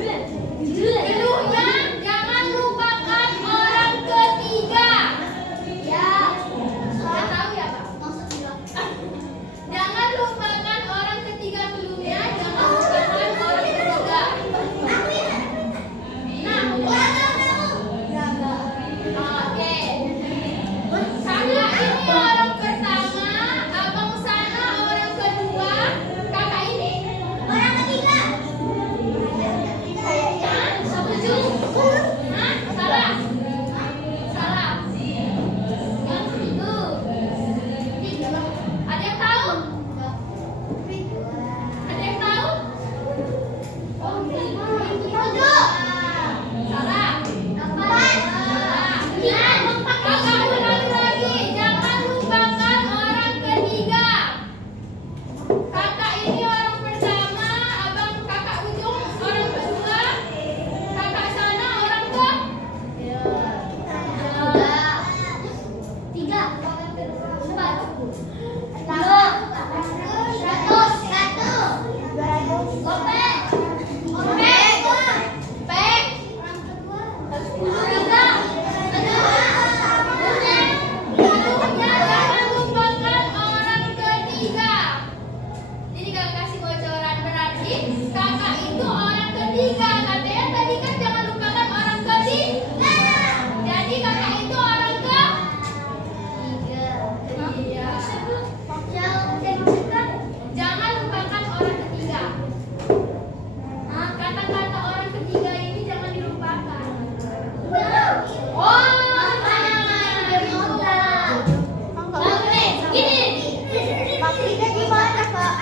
Keduanya, jangan lupakan orang ketiga. Ya, sudah tahu ya Pak? Maksudnya. Jangan lupakan orang ketiga dulunya, jangan lupakan orang ketiga. Nah, oke. Kakak ini orang pertama, abang sana orang kedua, kakak ini orang ketiga. Setuju? Hah? Salah? Salah. Yang itu. Ada yang tahu? Ada yang tahu? Setuju? Salah. Kakak ulangi lagi, jangan lupakan orang ketiga. Kakak ini orang pertama, abang kakak ujung orang kedua, kakak sana orang ke tiga. Jangan lupakan orang ketiga. Jadi kakak kasih bocoran, berarti kakak itu orang ketiga. Katanya tadi kan jangan lupakan orang ketiga. Jadi kakak itu orang ke tiga. Jangan lupakan orang ketiga. Nah, kata-kata orang ketiga ini jangan dilupakan. Oh, maksudnya gimana Pak?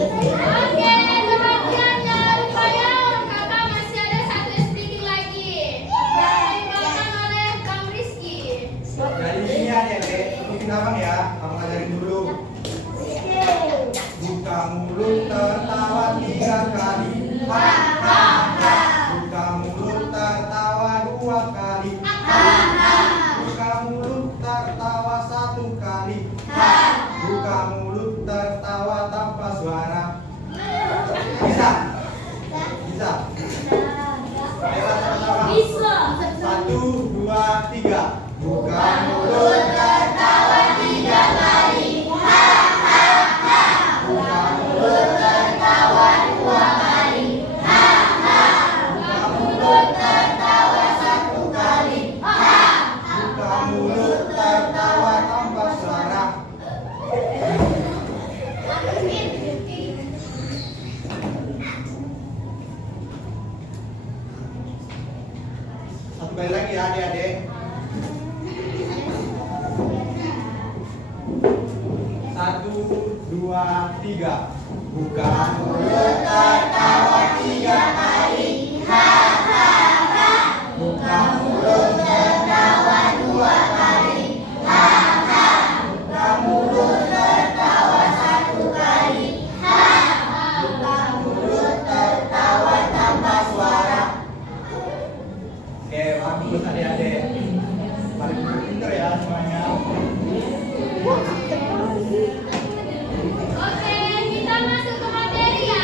Oke, perhatian jangan lupa ya, kakak masih ada satu speaking lagi. Dibawakan oleh Bang Rizky. Dari sini adik-adik, ikutin abang ya, abang ajarin dulu. Buka mulut tertawa 3 kali. Ha ha ha. Buka mulut tertawa 2 kali. Ha ha. Buka mulut tertawa 1 kali. Ha. Buka mulut tertawa tanpa suara. Bisa? Bisa? Ayo sama-sama. Bisa. 1, 2, 3. Buka Mulut tertawa 3 kali. Ha ha ha. Buka mulut Tertawa 2 kali. Ha ha. Buka Mulut tertawa 1 kali. Ha. Buka mulut tertawa tanpa suara. Satu kali lagi ya adik-adik. 1, 2, 3. Buka mulut tertawa 3 kali. Ha ha ha. Buka Mulut tertawa 2 kali. Ha ha. Buka mulut Tertawa 1 kali. Ha ha. mulut Tertawa tanpa suara. Oke, bagus adik-adik. Paling pintar ya semuanya. Oke, kita masuk ke materi ya.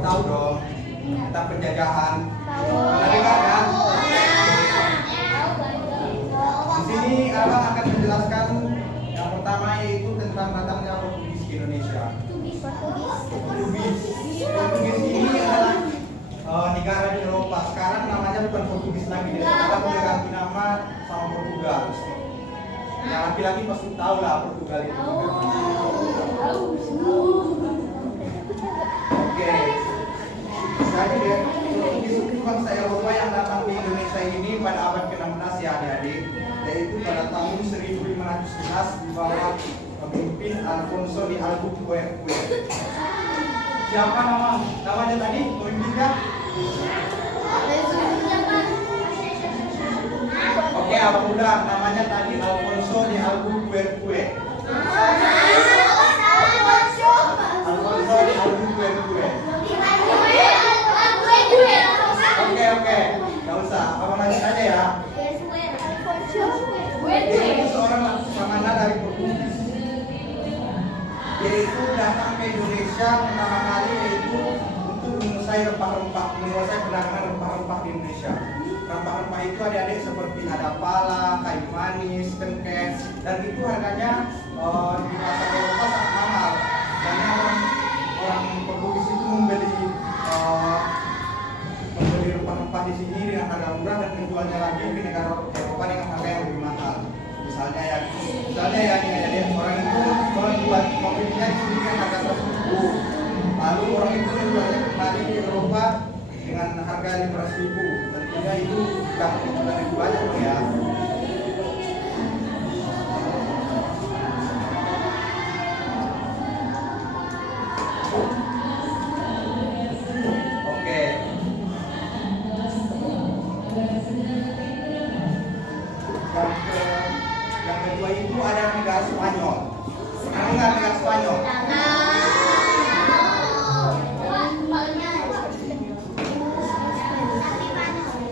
tahu dong tentang penjajahan. Pernah dengar kan? Di sini abang akan menjelaskan yang pertama yaitu tentang datangnya Portugis ke Indonesia. Portugis ini adalah negara di Eropa. Sekarang namanya bukan Portugis lagi, sekarang udah ganti nama sama Portugal. Yang laki-laki pasti tahu lah Portugal itu. Oke. Jadi deh, Portugis itu bangsa Eropa yang datang ke Indonesia ini pada abad ke-16 ya adik-adik, yaitu pada tahun 1511 di bawah pemimpin Alfonso de Albuquerque. Siapa namanya tadi pemimpinnya? Oke, abang udah namanya tadi Alfonso de Albuquerque. Alfonso de Albuquerque. Oke, nggak usah. Abang lanjut aja ya. Dia itu seorang laksamana dari Portugis. Yaitu datang ke Indonesia pertama kali yaitu untuk menguasai perdagangan rempah-rempah di Indonesia. Rempah-rempah itu adik-adik seperti ada pala, kayu manis, cengkeh, dan itu harganya di pasar Eropa sangat mahal. Karena orang Portugis itu membeli rempah-rempah di sini dengan harga murah dan menjualnya lagi ke negara Eropa dengan harga yang lebih mahal. Misalnya ya nih orang itu membuat mobilnya di sini dengan harga 100.000, lalu orang itu menjualnya kembali ke Eropa dengan harga 500.000. Tentunya itu bukan yang banyak ya. Oke. Yang kedua itu ada negara Spanyol. Pernah dengar negara Spanyol?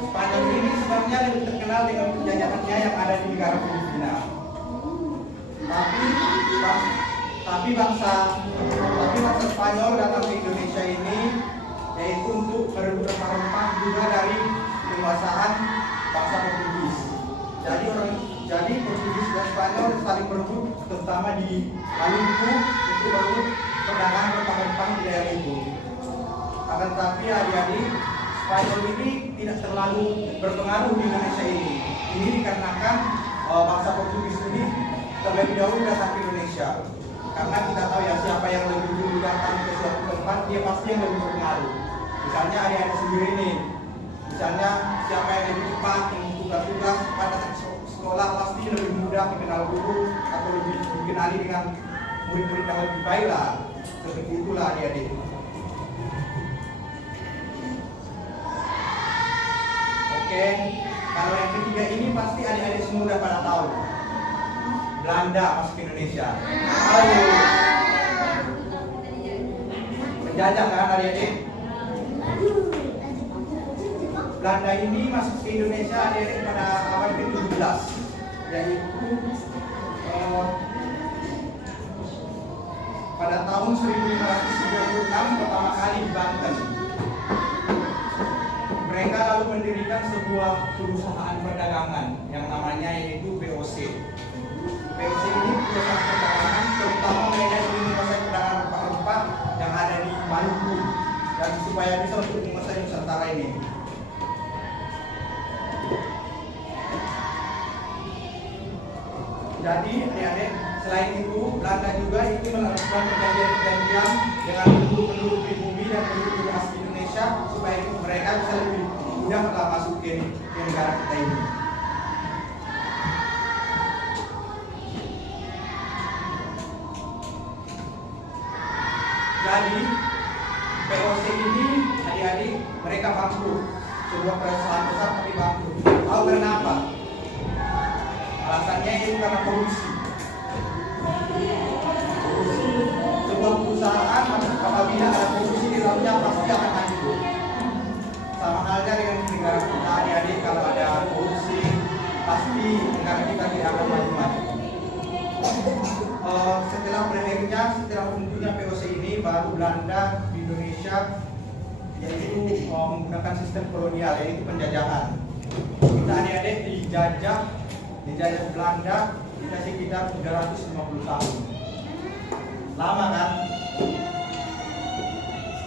Spanyol ini sebenarnya lebih terkenal dengan penjajahannya yang ada di negara Filipina. Tapi bangsa Spanyol datang ke Indonesia ini yaitu untuk merebut rempah-rempah juga dari penguasaan bangsa Portugis. Jadi Portugis dan Spanyol saling berebut, terutama di Maluku untuk berebut perdagangan rempah-rempah di daerah itu. Akan tetapi adik-adik, Spanyol ini tidak terlalu berpengaruh di Indonesia ini. Ini dikarenakan bangsa Portugis ini terlebih dahulu datang ke Indonesia. Karena kita tahu ya siapa yang lebih dulu datang ke suatu tempat, dia pasti yang lebih berpengaruh. Misalnya adik-adik sendiri nih, misalnya siapa yang lebih cepat tugas-tugas pada sekolah pasti lebih mudah dikenal guru atau lebih dikenali dengan murid-murid yang lebih baik lah. Seperti itulah adik-adik. Oke, kalau yang ketiga ini pasti adik-adik semua udah pada tahu. Belanda masuk ke Indonesia. Penjajah kan adik-adik? Belanda ini masuk ke Indonesia adik-adik pada abad ke-17, yaitu pada tahun 1536 pertama kali di Banten. Mereka lalu mendirikan sebuah perusahaan perdagangan yang namanya yaitu VOC. VOC ini perusahaan perdagangan, terutama mereka ingin menguasai perdagangan rempah-rempah yang ada di Maluku dan supaya bisa untuk menguasai Nusantara ini. Jadi adik-adik, selain itu Belanda juga itu melakukan perjanjian-perjanjian dengan penduduk pribumi dan penduduk asli Indonesia supaya mereka bisa lebih mudah masuk ke negara kita ini. Jadi VOC ini adik-adik mereka bangkrut, sebuah perusahaan besar tapi bangkrut. Tahu kenapa? Alasannya itu karena korupsi. Sebuah perusahaan apabila ada korupsi di dalamnya pasti akan hancur. Sama halnya dengan negara kita adik-adik, kalau ada korupsi pasti negara kita tidak akan maju-maju. Setelah berakhirnya, setelah bentuknya VOC ini, baru Belanda di Indonesia yaitu menggunakan sistem kolonial, yaitu penjajahan. Kita adik-adik dijajah Belanda kita sekitar 350 tahun. Lama kan?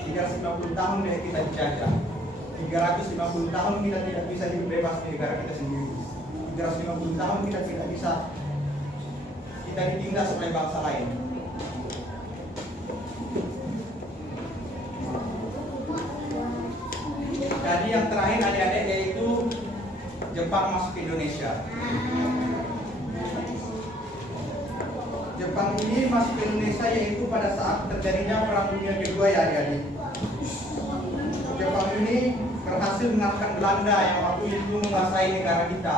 350 tahun kita dijajah. 350 tahun kita tidak bisa hidup bebas di negara kita sendiri. 350 tahun kita tidak bisa ditindas oleh bangsa lain. Jadi yang terakhir adik-adik yaitu Jepang masuk ke Indonesia. Jepang ini masuk ke Indonesia yaitu pada saat terjadinya Perang Dunia Kedua ya adik-adik. Jepang ini berhasil mengalahkan Belanda yang waktu itu menguasai negara kita.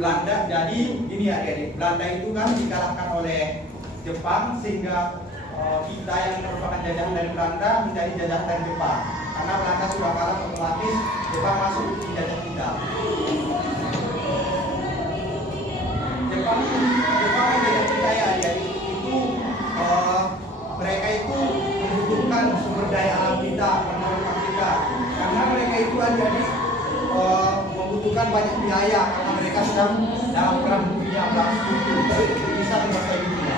Belanda, jadi ini adik-adik, Belanda itu kan dikalahkan oleh Jepang sehingga kita yang merupakan jajahan dari Belanda menjadi jajahan dari Jepang. Karena Belanda sudah kalah, otomatis Jepang masuk menjajah kita. Jepang menjajah kita ya adik-adik, itu mereka itu membutuhkan sumber daya alam kita, menurut kita. Karena mereka itu adik-adik membutuhkan banyak biaya karena mereka sedang dalam perang dunia perang sekutu untuk bisa menguasai dunia.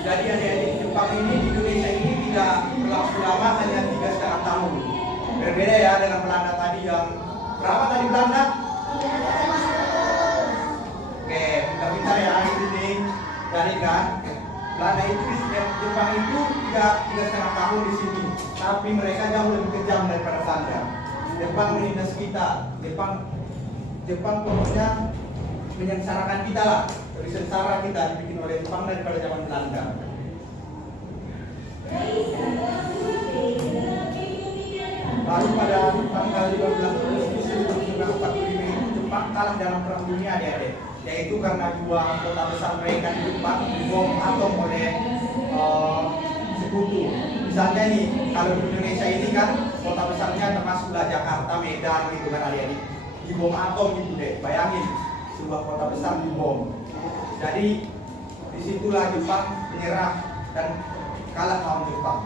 Jadi adik-adik, Jepang ini di Indonesia ini tidak berlangsung lama, hanya 3,5 tahun. Berbeda ya dengan Belanda tadi yang berapa tadi Belanda? Oke, pintar-pintar ya ini. Jadi kan Belanda itu Jepang itu 3,5 tahun di sini, tapi mereka jauh lebih kejam daripada Belanda. Jepang menindas kita, Jepang pokoknya menyengsarakan kita lah, lebih sengsara kita dibikin oleh Jepang daripada zaman Belanda. Lalu pada tanggal 12 Agustus 1945 itu Jepang kalah dalam perang dunia adik-adik, yaitu karena dua kota besar mereka di Jepang dibom atom oleh sekutu. Misalnya nih, kalau di Indonesia ini kan kota besarnya termasuklah Jakarta, Medan gitu kan adik-adik, dibom atom gitu deh, bayangin sebuah kota besar dibom. Jadi disitulah Jepang menyerah dan kalah lawan Jepang.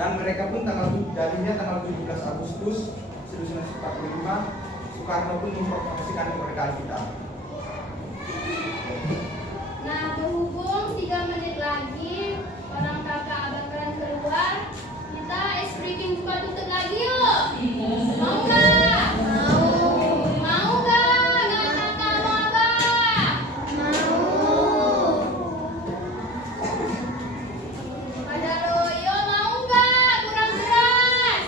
Dan mereka pun jadinya tanggal 17 Agustus 1945 Soekarno pun memproklamasikan kemerdekaan kita. Nah, berhubung 3 menit lagi orang kakak bakalan keluar, kita ice breaking buka tutup lagi yuk. Mau nggak? Mau nggak? Nggak kakak mau apa? Ada loyo mau nggak? Kurang keras?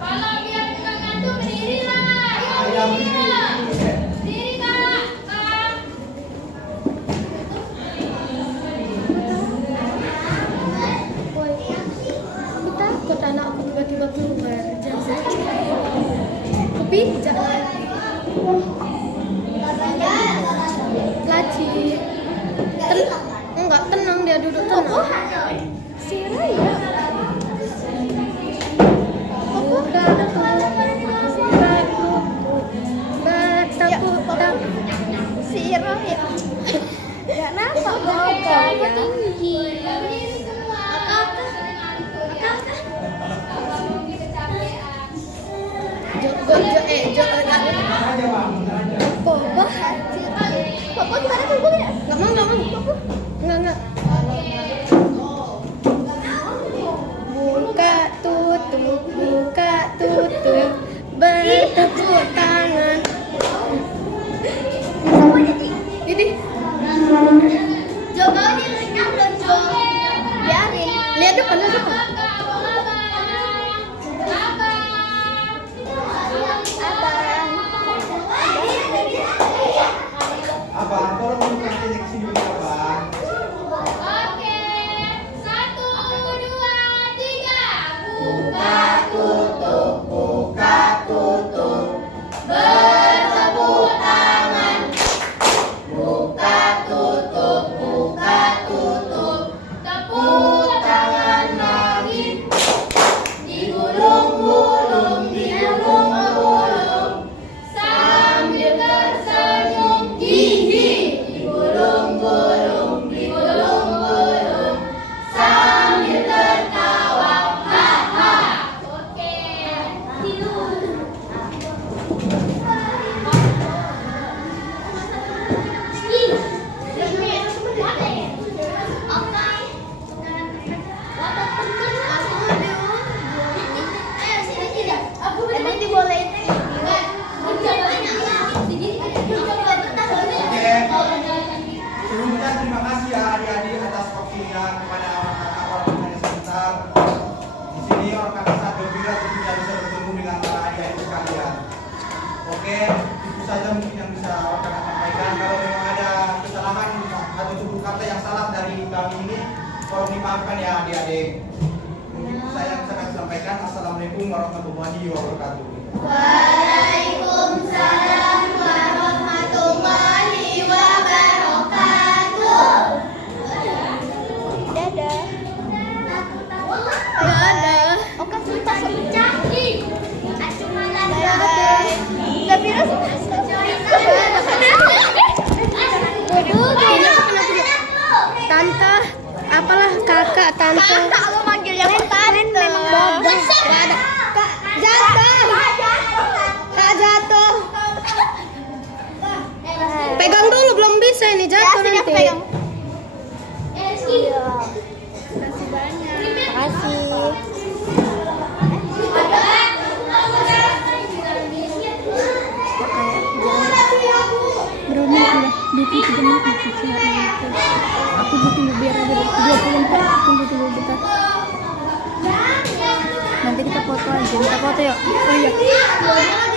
Kalau biar nggak ngantuk berdiri lah. Yuk berdiri lah. Berdiri kak. Kak. Aku takut anakku tiba-tiba keluar tapi jangan laci enggak tenang, dia duduk tenang. Si Raya si Raya nggak nampak gagah tinggi. Berdiri semua. Saling ngantuk ya. Kalau mungkin kecapean. Papa gimana tubuhnya? Nggak mau nggak. Buka tutup bertepuk tangan. Ini Joko direkam loh Jo. Biarin, lihat depan. Abang, tolong kasih ke sini dulu, Abang. Oke, 1, 2, 3. Buka tutup, Bertepuk tangan. buka tutup, Tepuk tangan lagi. adik-adik atas waktunya kepada orang kakak yang sebentar. Di sini orang kakak sangat gembira tentunya bisa bertemu dengan para adik-adik sekalian. Oke, itu saja mungkin yang bisa orang kakak sampaikan. Kalau memang ada kesalahan atau tutur kata yang salah dari kami ini, tolong dimaafkan ya adik-adik. Mungkin itu saya yang bisa kami sampaikan. Assalamualaikum warahmatullahi wabarakatuh. Waalaikumsalam warahmatullahi wabarakatuh. Dadah. Dadah. Oke, kita pecah. Bye-bye. Zabira tante, apalah kakak, tante. Kakak lo manggilnya tante. Memang bodoh. Kak jatuh. Kak jatuh. Pegang dulu, belum bisa ini jatuh nanti. Pegang. Kasih banyak. Kasih. Aku butuh biar ada 24, tunggu bentar. Nanti kita foto aja, kita foto yuk. Oh iya.